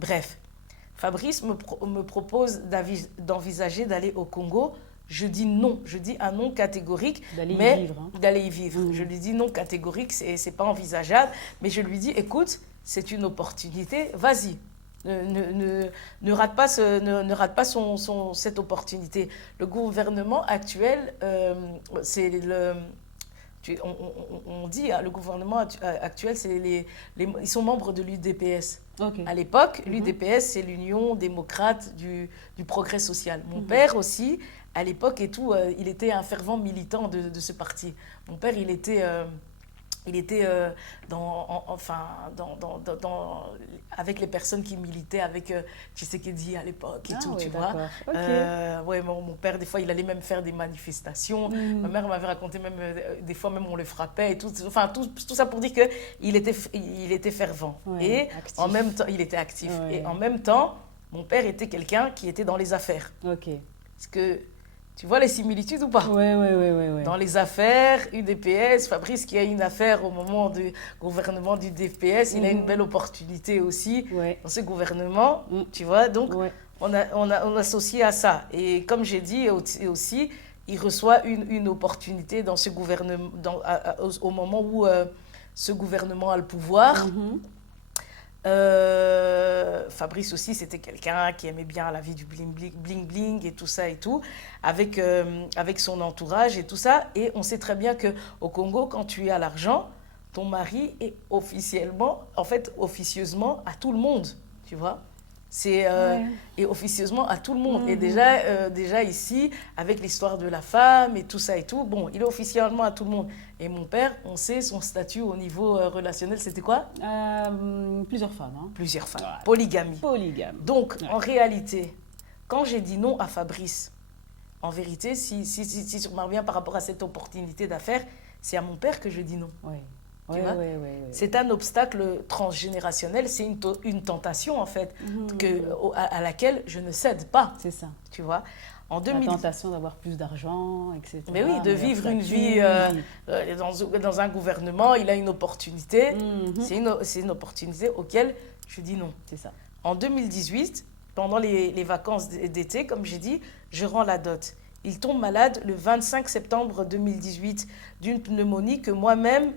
Bref, Fabrice me propose d'envisager d'aller au Congo. Je dis non, je dis un non catégorique, mais d'aller y vivre. Je lui dis non catégorique, c'est pas envisageable, mais je lui dis, écoute, c'est une opportunité, vas-y. Ne rate pas, cette opportunité. Le gouvernement actuel, c'est le... On dit, hein, le gouvernement actuel, ils sont membres de l'UDPS. Okay. À l'époque, l'UDPS, c'est l'Union démocrate du progrès social. Mon père aussi, à l'époque et tout, il était un fervent militant de ce parti. Mon père, il était avec les personnes qui militaient avec Tshisekedi à l'époque et tout, tu vois. Okay. Ouais, mon père, des fois, il allait même faire des manifestations. Ma mère m'avait raconté même, des fois, même on le frappait et tout. Enfin, tout ça pour dire qu'il était fervent. Ouais, et actif. En même temps, il était actif. Ouais. Et en même temps, mon père était quelqu'un qui était dans les affaires. Ok. Parce que... Tu vois les similitudes ou pas? Oui. Dans les affaires, UDPS, Fabrice qui a une affaire au moment du gouvernement du DPS, il a une belle opportunité aussi dans ce gouvernement, tu vois. Donc, on associe à ça. Et comme j'ai dit aussi, il reçoit une opportunité dans ce gouvernement, au moment où ce gouvernement a le pouvoir. Fabrice aussi, c'était quelqu'un qui aimait bien la vie du bling-bling et tout ça et tout, avec son entourage et tout ça. Et on sait très bien qu'au Congo, quand tu as l'argent, ton mari est officieusement à tout le monde, tu vois. Et officieusement à tout le monde. Et déjà ici, avec l'histoire de la femme et tout ça et tout, bon, il est officiellement à tout le monde. Et mon père, on sait son statut au niveau relationnel, c'était quoi? Plusieurs femmes. Hein. Plusieurs femmes. Ouais. Polygamie. Donc, en réalité, quand j'ai dit non à Fabrice, en vérité, si je me reviens par rapport à cette opportunité d'affaires, c'est à mon père que je dis non. Oui. C'est un obstacle transgénérationnel, c'est une tentation en fait, à laquelle je ne cède pas. C'est ça. Tu vois. La tentation d'avoir plus d'argent, etc. Mais oui, de vivre une vie dans un gouvernement, il a une opportunité. C'est une opportunité auquel je dis non. C'est ça. En 2018, pendant les vacances d'été, comme j'ai dit, je rends la dot. Il tombe malade le 25 septembre 2018 d'une pneumonie que moi-même,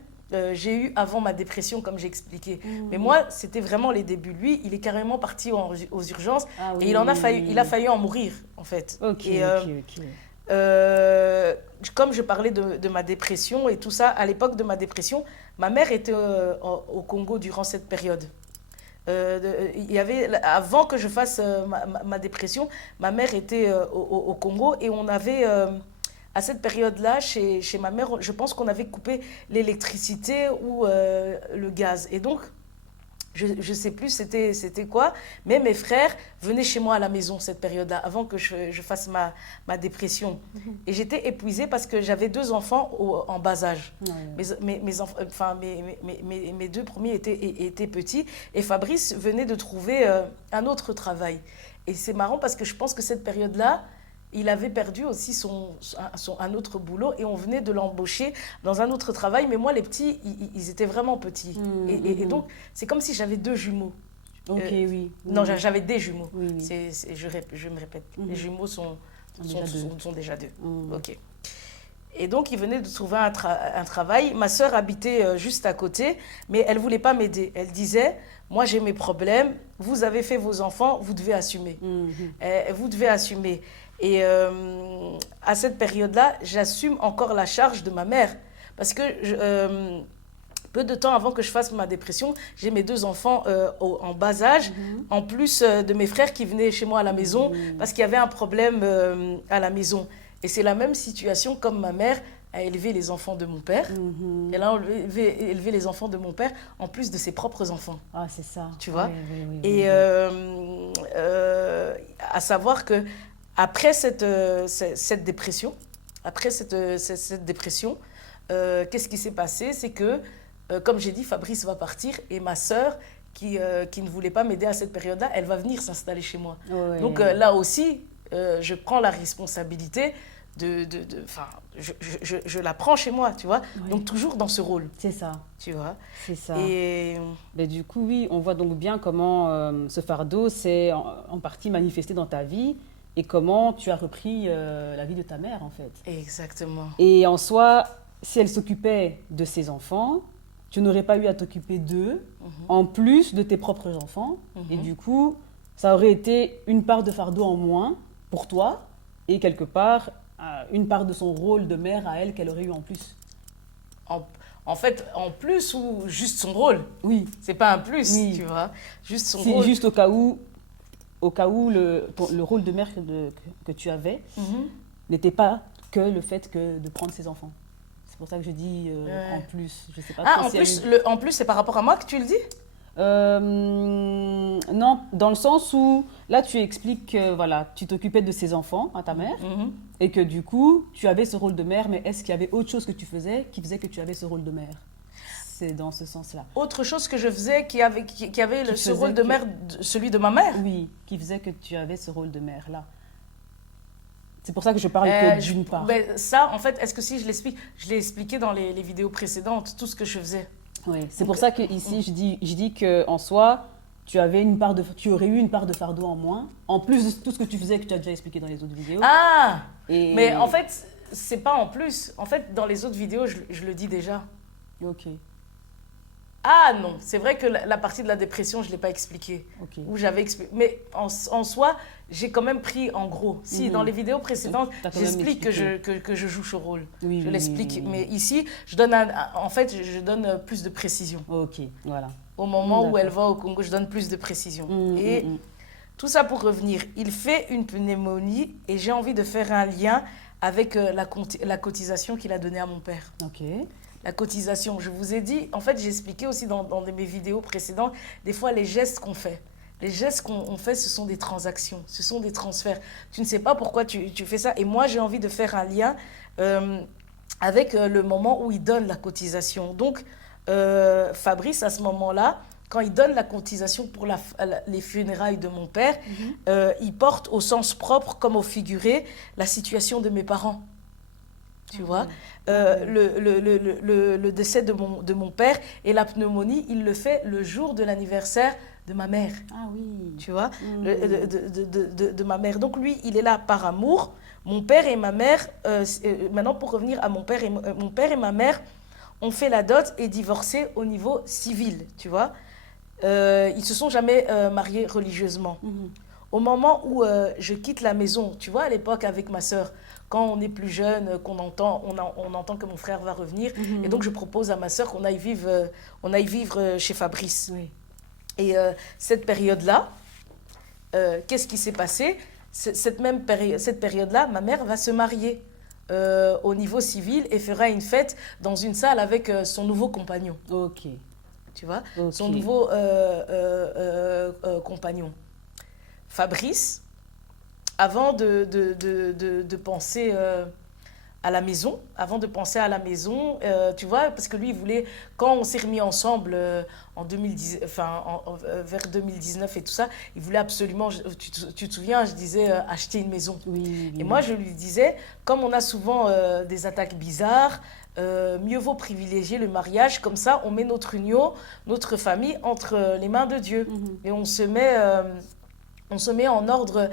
j'ai eu avant ma dépression, comme j'ai expliqué. Mais moi, c'était vraiment les débuts. Lui, il est carrément parti aux urgences et il a failli en mourir, en fait. Comme je parlais de ma dépression et tout ça, à l'époque de ma dépression, ma mère était au Congo durant cette période. Avant que je fasse ma dépression, ma mère était au Congo et on avait... à cette période-là, chez ma mère, je pense qu'on avait coupé l'électricité ou le gaz. Et donc, je ne sais plus c'était quoi, mais mes frères venaient chez moi à la maison cette période-là, avant que je fasse ma dépression. Et j'étais épuisée parce que j'avais 2 enfants en bas âge. Mes 2 premiers étaient petits. Et Fabrice venait de trouver un autre travail. Et c'est marrant parce que je pense que cette période-là, il avait perdu aussi un autre boulot et on venait de l'embaucher dans un autre travail. Mais moi, les petits, ils étaient vraiment petits. Et donc, c'est comme si j'avais 2 jumeaux. Non, j'avais des jumeaux. Je me répète. Les jumeaux sont déjà 2. Ok. Et donc, il venait de trouver un travail. Ma sœur habitait juste à côté, mais elle ne voulait pas m'aider. Elle disait, moi, j'ai mes problèmes. Vous avez fait vos enfants, vous devez assumer. Vous devez assumer. Et à cette période-là, j'assume encore la charge de ma mère. Parce que peu de temps avant que je fasse ma dépression, j'ai mes 2 enfants en bas âge, en plus de mes frères qui venaient chez moi à la maison parce qu'il y avait un problème à la maison. Et c'est la même situation comme ma mère a élevé les enfants de mon père. Elle a élevé les enfants de mon père en plus de ses propres enfants. Ah, c'est ça. Tu vois. Et à savoir que après cette dépression, qu'est-ce qui s'est passé? C'est que, comme j'ai dit, Fabrice va partir et ma sœur, qui ne voulait pas m'aider à cette période-là, elle va venir s'installer chez moi. Donc là aussi, je prends la responsabilité je la prends chez moi, tu vois. Oui. Donc toujours dans ce rôle. C'est ça. Tu vois. C'est ça. Et mais du coup, oui, on voit donc bien comment ce fardeau s'est en partie manifesté dans ta vie et comment tu as repris la vie de ta mère, en fait. exactement. Et en soi, si elle s'occupait de ses enfants, tu n'aurais pas eu à t'occuper d'eux, en plus de tes propres enfants. Et du coup, ça aurait été une part de fardeau en moins pour toi et quelque part, une part de son rôle de mère à elle qu'elle aurait eu en plus. En fait, en plus ou juste son rôle. Oui. C'est pas un plus, oui. tu vois. Juste son rôle. Juste au cas où le rôle de mère que tu avais n'était pas que le fait de prendre ses enfants. C'est pour ça que je dis en plus. Je sais pas en plus, c'est par rapport à moi que tu le dis? Non, dans le sens où là tu expliques que voilà, tu t'occupais de ses enfants à ta mère et que du coup tu avais ce rôle de mère, mais est-ce qu'il y avait autre chose que tu faisais qui faisait que tu avais ce rôle de mère? C'est dans ce sens-là. Autre chose que je faisais qui avait ce rôle de mère, celui de ma mère? Oui, qui faisait que tu avais ce rôle de mère là. C'est pour ça que je parle que d'une part. Ben, ça, en fait, est-ce que si je l'explique, je l'ai expliqué dans les vidéos précédentes, tout ce que je faisais. Oui, c'est pour ça que ici je dis que en soi, tu aurais eu une part de fardeau en moins, en plus de tout ce que tu faisais que tu as déjà expliqué dans les autres vidéos. Ah, mais en fait, c'est pas en plus. En fait, dans les autres vidéos, je le dis déjà. Ok. Ah non, c'est vrai que la partie de la dépression, je ne l'ai pas expliquée. Okay. Où j'avais expliqué. Mais en soi, j'ai quand même pris en gros. Si, dans les vidéos précédentes, j'explique que je joue ce rôle. Oui, je l'explique. Oui. Mais ici, je donne plus de précision. Ok, voilà. Au moment où elle va au Congo, je donne plus de précision. Tout ça pour revenir. Il fait une pneumonie et j'ai envie de faire un lien avec la cotisation qu'il a donnée à mon père. Ok. La cotisation, je vous ai dit, en fait, j'ai expliqué aussi dans mes vidéos précédentes, des fois, les gestes qu'on fait. Les gestes qu'on fait, ce sont des transactions, ce sont des transferts. Tu ne sais pas pourquoi tu fais ça. Et moi, j'ai envie de faire un lien avec le moment où il donne la cotisation. Donc, Fabrice, à ce moment-là, quand il donne la cotisation pour les funérailles de mon père, il porte au sens propre comme au figuré la situation de mes parents. Tu vois, le décès de mon père et la pneumonie, il le fait le jour de l'anniversaire de ma mère. Ah oui. Tu vois, de ma mère. Donc lui, il est là par amour. Mon père et ma mère, maintenant pour revenir à mon père et ma mère ont fait la dot et divorcé au niveau civil, tu vois. Ils se sont jamais mariés religieusement. Au moment où je quitte la maison, tu vois, à l'époque avec ma sœur, quand on est plus jeune, on entend que mon frère va revenir. Et donc, je propose à ma sœur qu'on aille vivre chez Fabrice. Oui. Et cette période-là, qu'est-ce qui s'est passé? Cette période-là, ma mère va se marier au niveau civil et fera une fête dans une salle avec son nouveau compagnon. Ok. Tu vois, son nouveau compagnon. Fabrice, avant de penser à la maison, tu vois, parce que lui, il voulait, quand on s'est remis ensemble en 2010, vers 2019 et tout ça, il voulait absolument, tu te souviens, je disais, acheter une maison. Oui. Et moi, je lui disais, comme on a souvent des attaques bizarres, mieux vaut privilégier le mariage, comme ça, on met notre union, notre famille entre les mains de Dieu. Et on se met en ordre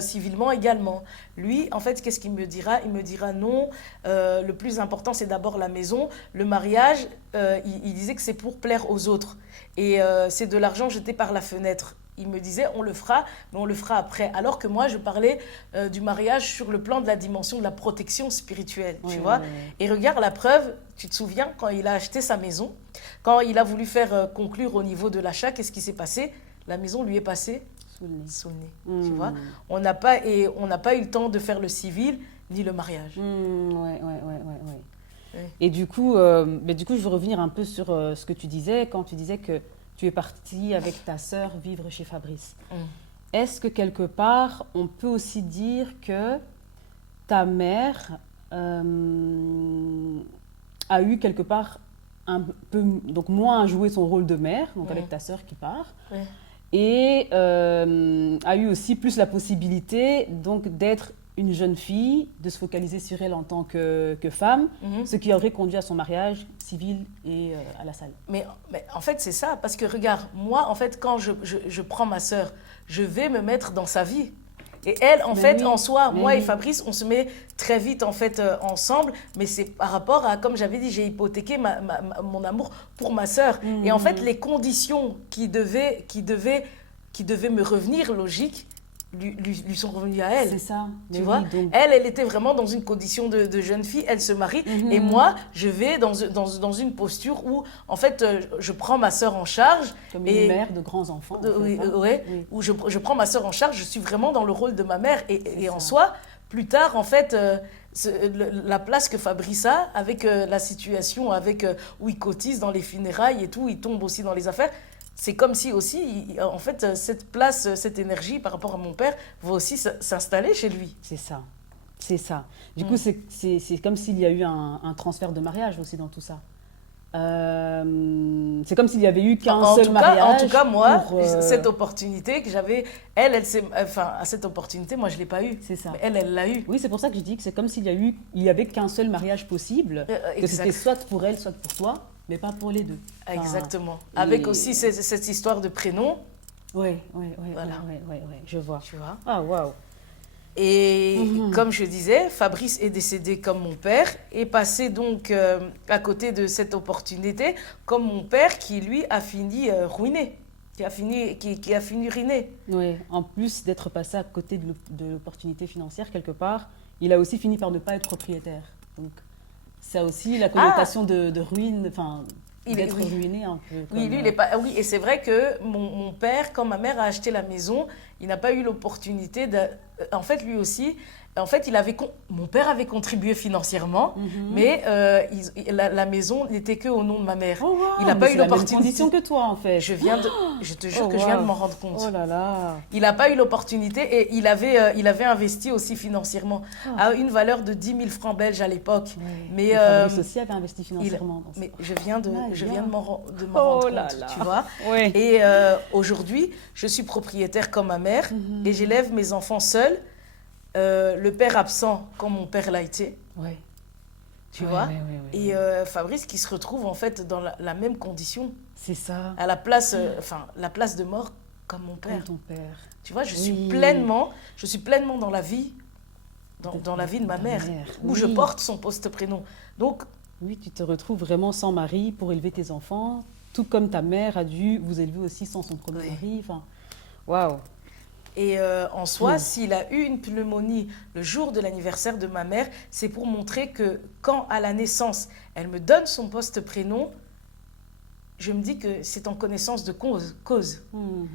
civilement également. Lui, en fait, qu'est-ce qu'il me dira? Il me dira non, le plus important, c'est d'abord la maison. Le mariage, il disait que c'est pour plaire aux autres. Et c'est de l'argent jeté par la fenêtre. Il me disait, on le fera, mais on le fera après. Alors que moi, je parlais du mariage sur le plan de la dimension de la protection spirituelle, tu vois. Et regarde la preuve, tu te souviens, quand il a acheté sa maison, quand il a voulu faire conclure au niveau de l'achat, qu'est-ce qui s'est passé? La maison lui est passée sous le nez, tu vois. On n'a pas eu le temps de faire le civil ni le mariage. Ouais. Et du coup, je veux revenir un peu sur ce que tu disais quand tu disais que tu es partie avec ta sœur vivre chez Fabrice. Est-ce que quelque part, on peut aussi dire que ta mère a eu quelque part un peu, donc moins à jouer son rôle de mère, donc avec ta sœur qui part, et a eu aussi plus la possibilité donc d'être une jeune fille, de se focaliser sur elle en tant que femme, ce qui aurait conduit à son mariage civil et à la salle. Mais en fait, c'est ça. Parce que regarde, moi, en fait, quand je prends ma sœur, je vais me mettre dans sa vie. Et elle, en fait, en soi, moi et Fabrice, on se met très vite, en fait, ensemble. Mais c'est par rapport à, comme j'avais dit, j'ai hypothéqué mon amour pour ma sœur. Et en fait, les conditions qui devaient me revenir logiques, lui sont revenues à elle. C'est ça. Tu vois, donc... elle était vraiment dans une condition de jeune fille, elle se marie, et moi, je vais dans une posture où, en fait, je prends ma sœur en charge. Comme une mère de grands enfants. Oui, où je prends ma sœur en charge, je suis vraiment dans le rôle de ma mère, et en soi, plus tard, en fait, la place que Fabrice a, avec la situation, où il cotise dans les funérailles et tout, il tombe aussi dans les affaires. C'est comme si aussi, en fait, cette place, cette énergie par rapport à mon père va aussi s'installer chez lui. C'est ça, c'est ça. Du coup, c'est comme s'il y a eu un transfert de mariage aussi dans tout ça. C'est comme s'il n'y avait eu qu'un seul mariage. En tout cas, moi, cette opportunité que j'avais, à cette opportunité, moi, je ne l'ai pas eue. C'est ça. Mais elle l'a eue. Oui, c'est pour ça que je dis que c'est comme s'il y avait qu'un seul mariage possible, que c'était soit pour elle, soit pour toi. Mais pas pour les deux. Enfin, exactement. Avec aussi cette histoire de prénom. Oui, voilà. Je vois. Tu vois. Ah, waouh. Et comme je disais, Fabrice est décédé comme mon père, est passé donc à côté de cette opportunité, comme mon père qui, lui, a fini ruiné, qui a fini ruiné. Oui, en plus d'être passé à côté de l'opportunité financière, quelque part, il a aussi fini par ne pas être propriétaire. Donc, ça a aussi la connotation de ruine, enfin, d'être ruiné un peu. Oui, lui, il est pas... Oui, et c'est vrai que mon père, quand ma mère a acheté la maison, il n'a pas eu l'opportunité de... En fait, lui aussi, mon père avait contribué financièrement, mais la maison n'était qu'au nom de ma mère. Oh, wow, il n'a pas eu l'opportunité. Condition que toi, en fait. Je te jure que je viens de m'en rendre compte. Oh là là. Il n'a pas eu l'opportunité et il avait investi aussi financièrement à une valeur de 10 000 francs belges à l'époque. Oui. Mais Fabrice aussi avait investi financièrement. Mais je viens de m'en rendre compte, tu vois. Oui. Et aujourd'hui, je suis propriétaire comme ma mère et j'élève mes enfants seuls. Le père absent comme mon père l'a été, tu vois, et Fabrice qui se retrouve en fait dans la même condition. C'est ça. À la place, la place de mort comme mon père. Comme ton père. Tu vois, je suis pleinement dans la vie, dans la vie de ma mère, où je porte son post-prénom. Donc, oui, tu te retrouves vraiment sans mari pour élever tes enfants, tout comme ta mère a dû vous élever aussi sans son premier mari. Enfin, waouh. Et en soi, s'il a eu une pneumonie le jour de l'anniversaire de ma mère, c'est pour montrer que quand, à la naissance, elle me donne son post-prénom, je me dis que c'est en connaissance de cause.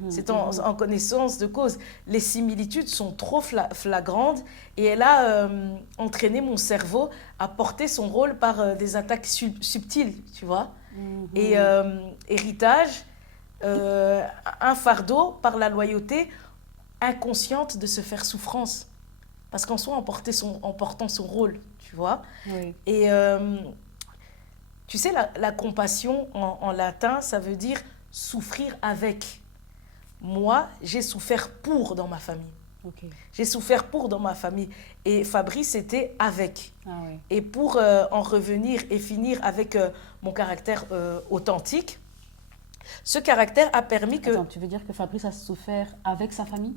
C'est en connaissance de cause. Les similitudes sont trop flagrantes et elle a entraîné mon cerveau à porter son rôle par des attaques subtiles, tu vois. Et héritage, un fardeau par la loyauté, inconsciente de se faire souffrance. Parce qu'en soi, en portant son rôle, tu vois. Oui. Et tu sais, la compassion en latin, ça veut dire souffrir avec. Moi, j'ai souffert pour dans ma famille. Okay. J'ai souffert pour dans ma famille. Et Fabrice était avec. Oui. Et pour en revenir et finir avec mon caractère authentique, ce caractère a permis que... Attends, tu veux dire que Fabrice a souffert avec sa famille?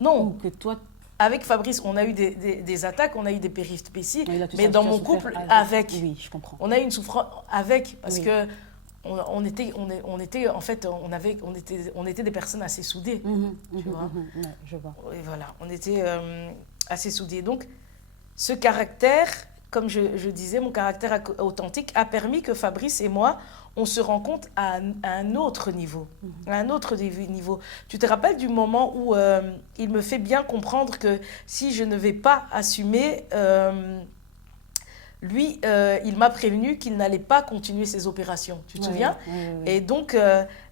Non. Ou que toi... Avec Fabrice, on a eu des attaques, on a eu des péripéties, Oui, mais dans mon couple, avec. Oui, je comprends. On a eu une souffrance avec, parce que on était des personnes assez soudées, tu vois. Je vois. Et voilà, on était assez soudés. Donc, ce caractère, comme je disais, mon caractère authentique a permis que Fabrice et moi, on se rencontre à un autre niveau. À un autre niveau. Tu te rappelles du moment où il me fait bien comprendre que si je ne vais pas assumer, lui, il m'a prévenu qu'il n'allait pas continuer ses opérations. Tu te souviens? Et donc,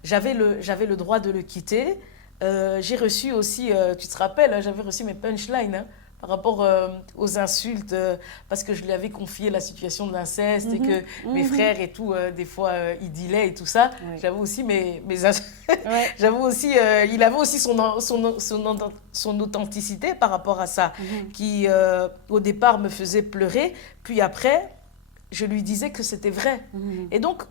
j'avais le droit de le quitter. J'ai reçu aussi, tu te rappelles, j'avais reçu mes punchlines, hein, par rapport aux insultes, parce que je lui avais confié la situation de l'inceste et que mes frères et tout, des fois, ils dealaient et tout ça. Ouais. J'avoue aussi, Ouais. j'avoue aussi, il avait aussi son authenticité par rapport à ça, qui au départ me faisait pleurer, puis après, je lui disais que c'était vrai. Et donc,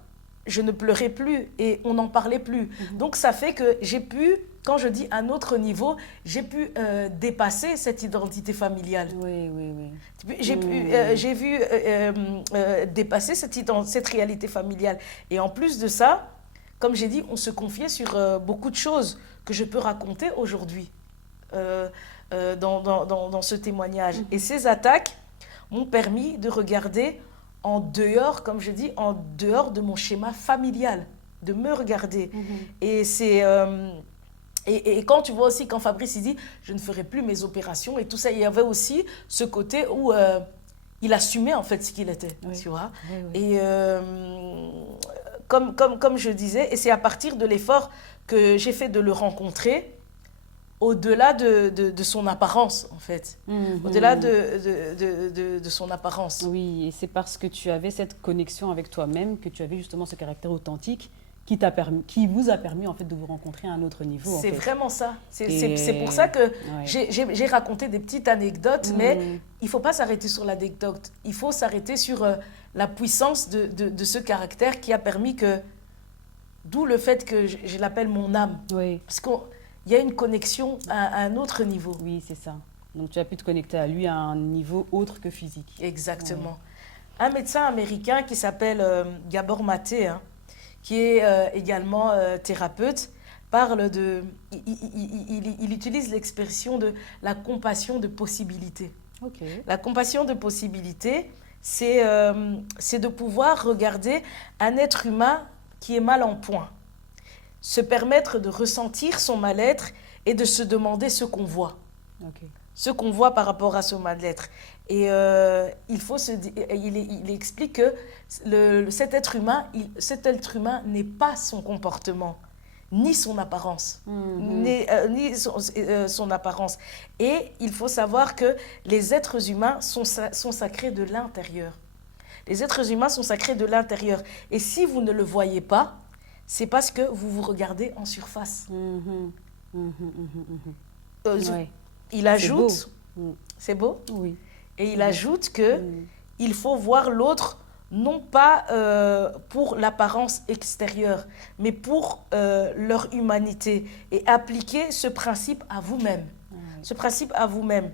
je ne pleurais plus et on n'en parlait plus. Donc, ça fait que j'ai pu, quand je dis un autre niveau, j'ai pu dépasser cette identité familiale. Oui, oui, oui. J'ai vu dépasser cette réalité familiale. Et en plus de ça, comme j'ai dit, on se confiait sur beaucoup de choses que je peux raconter aujourd'hui dans ce témoignage. Et ces attaques m'ont permis de regarder en dehors, comme je dis, en dehors de mon schéma familial, de me regarder. Et c'est... Et quand tu vois aussi, quand Fabrice il dit « je ne ferai plus mes opérations » et tout ça, il y avait aussi ce côté où il assumait en fait ce qu'il était, tu vois. Oui, oui. Et comme je disais, et c'est à partir de l'effort que j'ai fait de le rencontrer, au-delà de son apparence, en fait. Au-delà de son apparence. Oui, et c'est parce que tu avais cette connexion avec toi-même que tu avais justement ce caractère authentique qui vous a permis en fait de vous rencontrer à un autre niveau. C'est vraiment ça. Et- C'est pour ça que Ouais. j'ai raconté des petites anecdotes, mais il ne faut pas s'arrêter sur l'anecdote. Il faut s'arrêter sur la puissance de ce caractère qui a permis que... D'où le fait que je l'appelle mon âme. Oui, Parce qu'il y a une connexion à un autre niveau. oui, c'est ça. Donc tu as pu te connecter à lui à un niveau autre que physique. Exactement. Un médecin américain qui s'appelle Gabor Maté, hein, qui est également thérapeute, parle de... Il utilise l'expression de la compassion de possibilité. Ok. La compassion de possibilité, c'est de pouvoir regarder un être humain qui est mal en point, se permettre de ressentir son mal-être et de se demander ce qu'on voit. Ok. Ce qu'on voit par rapport à ce mal-être. Et il explique que cet être humain n'est pas son comportement, ni son apparence, ni son apparence. Et il faut savoir que les êtres humains sont sacrés de l'intérieur. Les êtres humains sont sacrés de l'intérieur. Et si vous ne le voyez pas, c'est parce que vous vous regardez en surface. Ouais. Il ajoute, C'est beau. c'est beau, Oui. et il ajoute que il faut voir l'autre non pas pour l'apparence extérieure, mais pour leur humanité et appliquer ce principe à vous-même. Ouais. Ce principe à vous-même.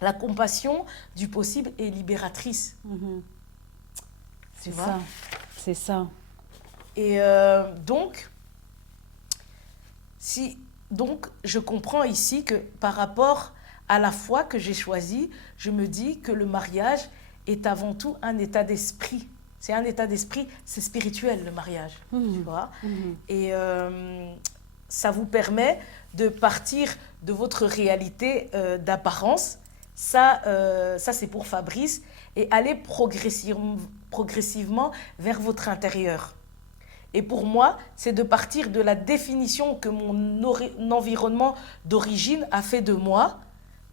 La compassion du possible est libératrice. C'est vois ça. C'est ça. Et donc, je comprends ici que par rapport à la foi que j'ai choisie, je me dis que le mariage est avant tout un état d'esprit. C'est un état d'esprit, c'est spirituel le mariage, tu vois. Et ça vous permet de partir de votre réalité d'apparence. Ça c'est pour Fabrice. Et aller progressivement vers votre intérieur. Et pour moi, c'est de partir de la définition que mon environnement d'origine a fait de moi,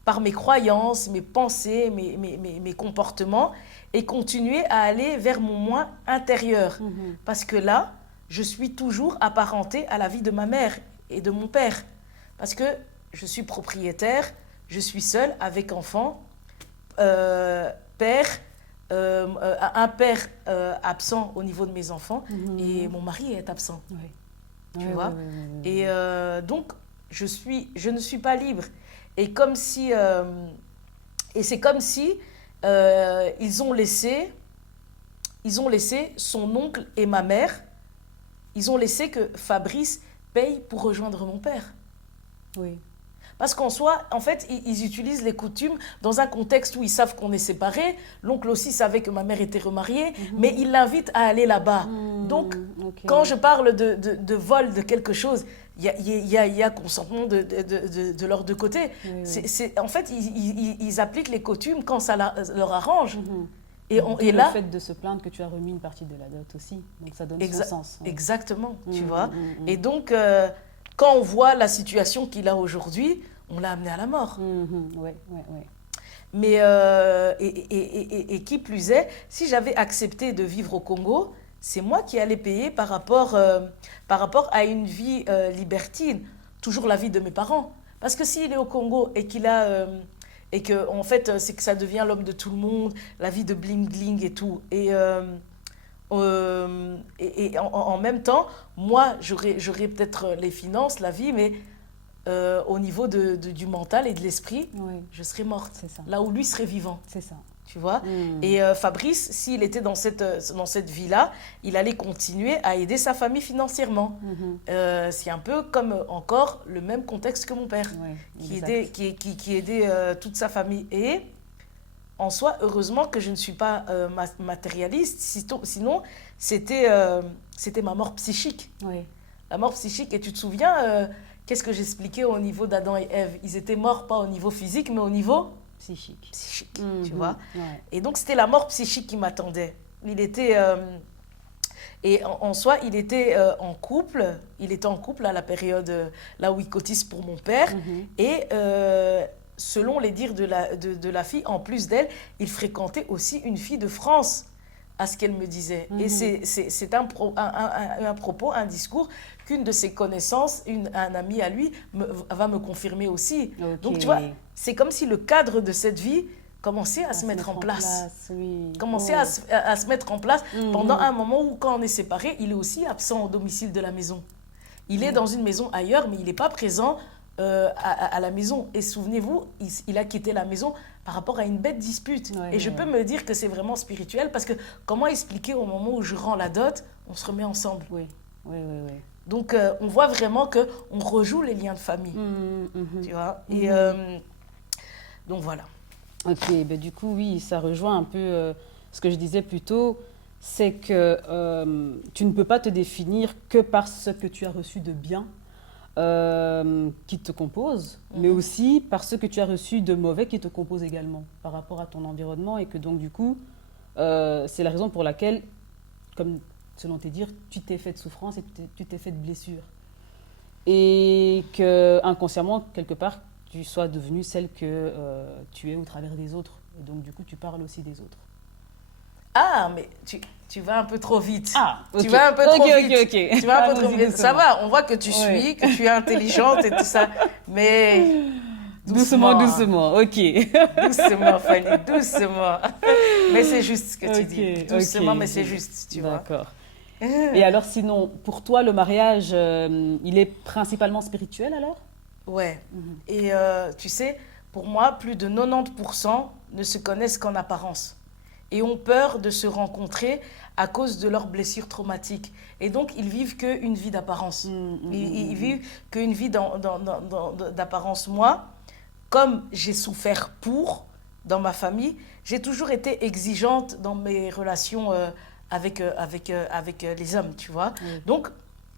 par mes croyances, mes pensées, mes comportements, et continuer à aller vers mon moi intérieur. Parce que là, je suis toujours apparentée à la vie de ma mère et de mon père. Parce que je suis propriétaire, je suis seule avec enfant, père, un père absent au niveau de mes enfants et mon mari est absent. Oui. Tu vois. Et donc, je ne suis pas libre. Et comme si... et c'est comme si ils ont laissé son oncle et ma mère, ils ont laissé que Fabrice paye pour rejoindre mon père. Oui. Parce qu'en soi, en fait, ils utilisent les coutumes dans un contexte où ils savent qu'on est séparés. L'oncle aussi savait que ma mère était remariée, mais il l'invite à aller là-bas. Donc, quand je parle de vol de quelque chose, il y a consentement de leurs deux côtés. En fait, ils appliquent les coutumes quand ça leur arrange. Et là, le fait de se plaindre que tu as remis une partie de la dot aussi. Donc, ça donne son sens. Ouais. Exactement, tu vois. Et donc... quand on voit la situation qu'il a aujourd'hui, on l'a amené à la mort. Ouais. Et qui plus est, si j'avais accepté de vivre au Congo, c'est moi qui allais payer par rapport à une vie libertine, toujours la vie de mes parents. Parce que s'il est au Congo et qu'il a... et que, en fait, c'est que ça devient l'homme de tout le monde, la vie de bling-bling et tout. En même temps, moi, j'aurais peut-être les finances, la vie, mais au niveau du mental et de l'esprit, Oui, je serais morte. c'est ça. Là où lui serait vivant. C'est ça. Tu vois. Mm. Et Fabrice, s'il était dans cette vie-là, il allait continuer à aider sa famille financièrement. C'est un peu comme encore le même contexte que mon père, Ouais, qui exact. qui aidait toute sa famille. Et en soi, heureusement que je ne suis pas matérialiste, sinon c'était ma mort psychique. Oui. La mort psychique, et tu te souviens, qu'est-ce que j'expliquais au niveau d'Adam et Ève? Ils étaient morts pas au niveau physique, mais au niveau Psychique. psychique, tu Mhm. vois. Ouais. Et donc, c'était la mort psychique qui m'attendait. Il était... et en soi, il était en couple. Il était en couple à la période là où il cotise pour mon père. Mhm. Et selon les dires de la fille, en plus d'elle, il fréquentait aussi une fille de France, à ce qu'elle me disait. Et c'est un propos, un discours qu'une de ses connaissances, un ami à lui, va me confirmer aussi. Ok. Donc, tu vois, c'est comme si le cadre de cette vie commençait à se mettre en place. Oui. Commençait Oh. à se mettre en place Mhm. pendant un moment où, quand on est séparés, il est aussi absent au domicile de la maison. Il est dans une maison ailleurs, mais il n'est pas présent à la maison. Et souvenez-vous, il a quitté la maison par rapport à une bête dispute. Ouais, et je ouais. peux me dire que c'est vraiment spirituel, parce que comment expliquer au moment où je rends la dot, on se remet ensemble. Oui, oui, oui, oui. Donc, on voit vraiment qu'on rejoue les liens de famille, Mhm, mhm. tu vois. Et donc, voilà. Ok, ben du coup, oui, ça rejoint un peu ce que je disais plus tôt, c'est que tu ne peux pas te définir que par ce que tu as reçu de bien qui te compose, mais aussi par ce que tu as reçu de mauvais qui te compose également par rapport à ton environnement, et que donc du coup, c'est la raison pour laquelle, comme selon tes dires, tu t'es fait de souffrance et tu t'es fait de blessures. Et que inconsciemment, quelque part, tu sois devenue celle que tu es au travers des autres. Et donc, du coup, tu parles aussi des autres. Ah, mais tu vas un peu trop vite. Ah, ok. Tu vas un peu trop vite. Ok. Tu vas un peu trop Allons-y vite. Ça doucement. va, on voit que tu Ouais. suis, que tu es intelligente et tout ça. Mais Doucement, hein. doucement. Ok. Doucement, Fanny, doucement. Mais c'est juste ce que tu Ok, dis. Doucement, ok, mais c'est ok. juste, tu vois. D'accord. Et alors, sinon, pour toi, le mariage, il est principalement spirituel alors? Ouais. Et tu sais, pour moi, plus de 90% ne se connaissent qu'en apparence et ont peur de se rencontrer à cause de leurs blessures traumatiques. Et donc, ils vivent qu'une vie d'apparence. Ils vivent qu'une vie d'apparence. Moi, comme j'ai souffert dans ma famille, j'ai toujours été exigeante dans mes relations avec les hommes, tu vois. Oui. Donc,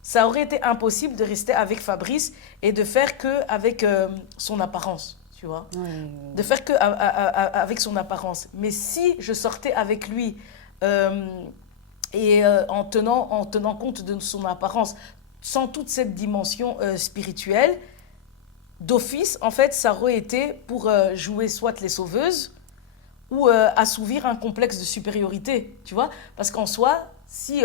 ça aurait été impossible de rester avec Fabrice et de faire qu'avec son apparence, tu vois. De faire qu'avec son apparence. Mais si je sortais avec lui en tenant compte de son apparence, sans toute cette dimension spirituelle, d'office, en fait, ça aurait été pour jouer soit les sauveuses ou assouvir un complexe de supériorité, tu vois. Parce qu'en soi, si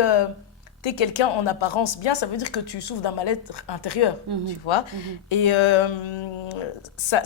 tu es quelqu'un en apparence bien, ça veut dire que tu souffres d'un mal-être intérieur, tu vois. Et ça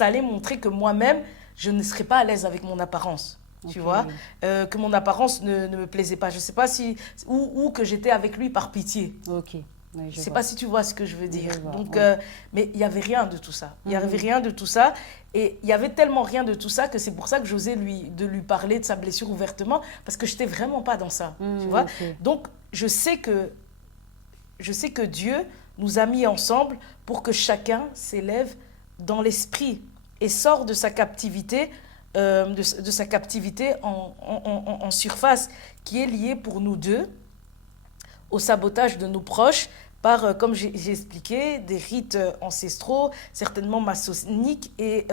allait montrer que moi-même, je ne serais pas à l'aise avec mon apparence. Tu vois, que mon apparence ne me plaisait pas. Je ne sais pas si... Ou que j'étais avec lui par pitié. Ok. Oui, Je ne sais pas si tu vois ce que je veux dire. Je vois, Donc, ouais. mais il n'y avait rien de tout ça. Il n'y avait rien de tout ça. Et il y avait tellement rien de tout ça que c'est pour ça que j'osais lui parler de sa blessure ouvertement, parce que je n'étais vraiment pas dans ça. Tu vois. Ok. Donc, je sais que Dieu nous a mis ensemble pour que chacun s'élève dans l'esprit et sort de sa captivité, de sa captivité en surface, qui est liée pour nous deux au sabotage de nos proches par, comme j'ai expliqué, des rites ancestraux, certainement maçonniques, et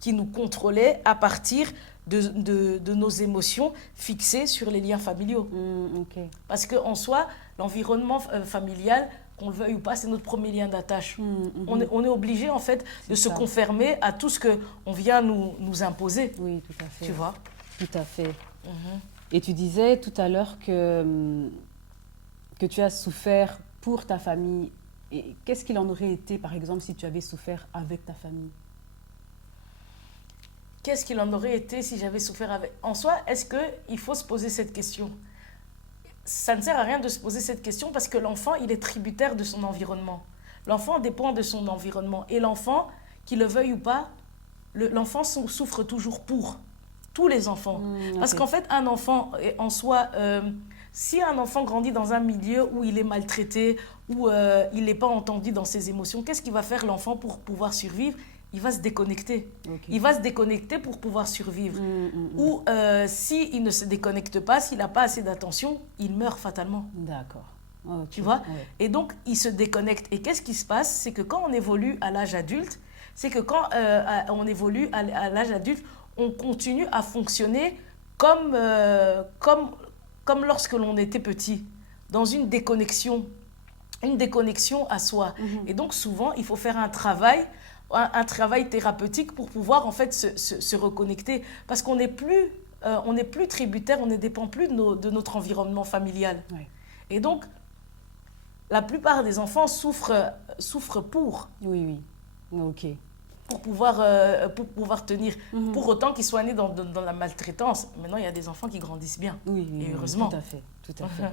qui nous contrôlaient à partir de nos émotions fixées sur les liens familiaux. Ok. Parce qu'en soi, l'environnement familial qu'on le veuille ou pas, c'est notre premier lien d'attache. Mhm. On est obligé, en fait, de se conformer à tout ce qu'on vient nous imposer. Oui, tout à fait. Tu vois? Tout à fait. Et tu disais tout à l'heure que tu as souffert pour ta famille. Et qu'est-ce qu'il en aurait été, par exemple, si tu avais souffert avec ta famille? Qu'est-ce qu'il en aurait été si j'avais souffert avec... En soi, est-ce qu'il faut se poser cette question? Ça ne sert à rien de se poser cette question parce que l'enfant, il est tributaire de son environnement. L'enfant dépend de son environnement. Et l'enfant, qu'il le veuille ou pas, l'enfant souffre toujours pour. Tous les enfants. Parce qu'en fait, un enfant, en soi, si un enfant grandit dans un milieu où il est maltraité, où il n'est pas entendu dans ses émotions, qu'est-ce qu'il va faire l'enfant pour pouvoir survivre? Il va se déconnecter. Il va se déconnecter pour pouvoir survivre. Ou s'il ne se déconnecte pas, s'il n'a pas assez d'attention, il meurt fatalement. D'accord. Okay. Tu vois? Et donc, il se déconnecte. Et qu'est-ce qui se passe? C'est que quand on évolue à l'âge adulte, on continue à fonctionner comme lorsque l'on était petit, dans une déconnexion à soi. Et donc, souvent, il faut faire un travail thérapeutique pour pouvoir, en fait, se reconnecter. Parce qu'on n'est plus tributaire, on ne dépend plus de notre environnement familial. Ouais. Et donc, la plupart des enfants souffrent pour. Oui, ok. Pour pouvoir tenir. Pour autant qu'ils soient nés dans la maltraitance. Maintenant, il y a des enfants qui grandissent bien. Oui, et heureusement. Tout à fait.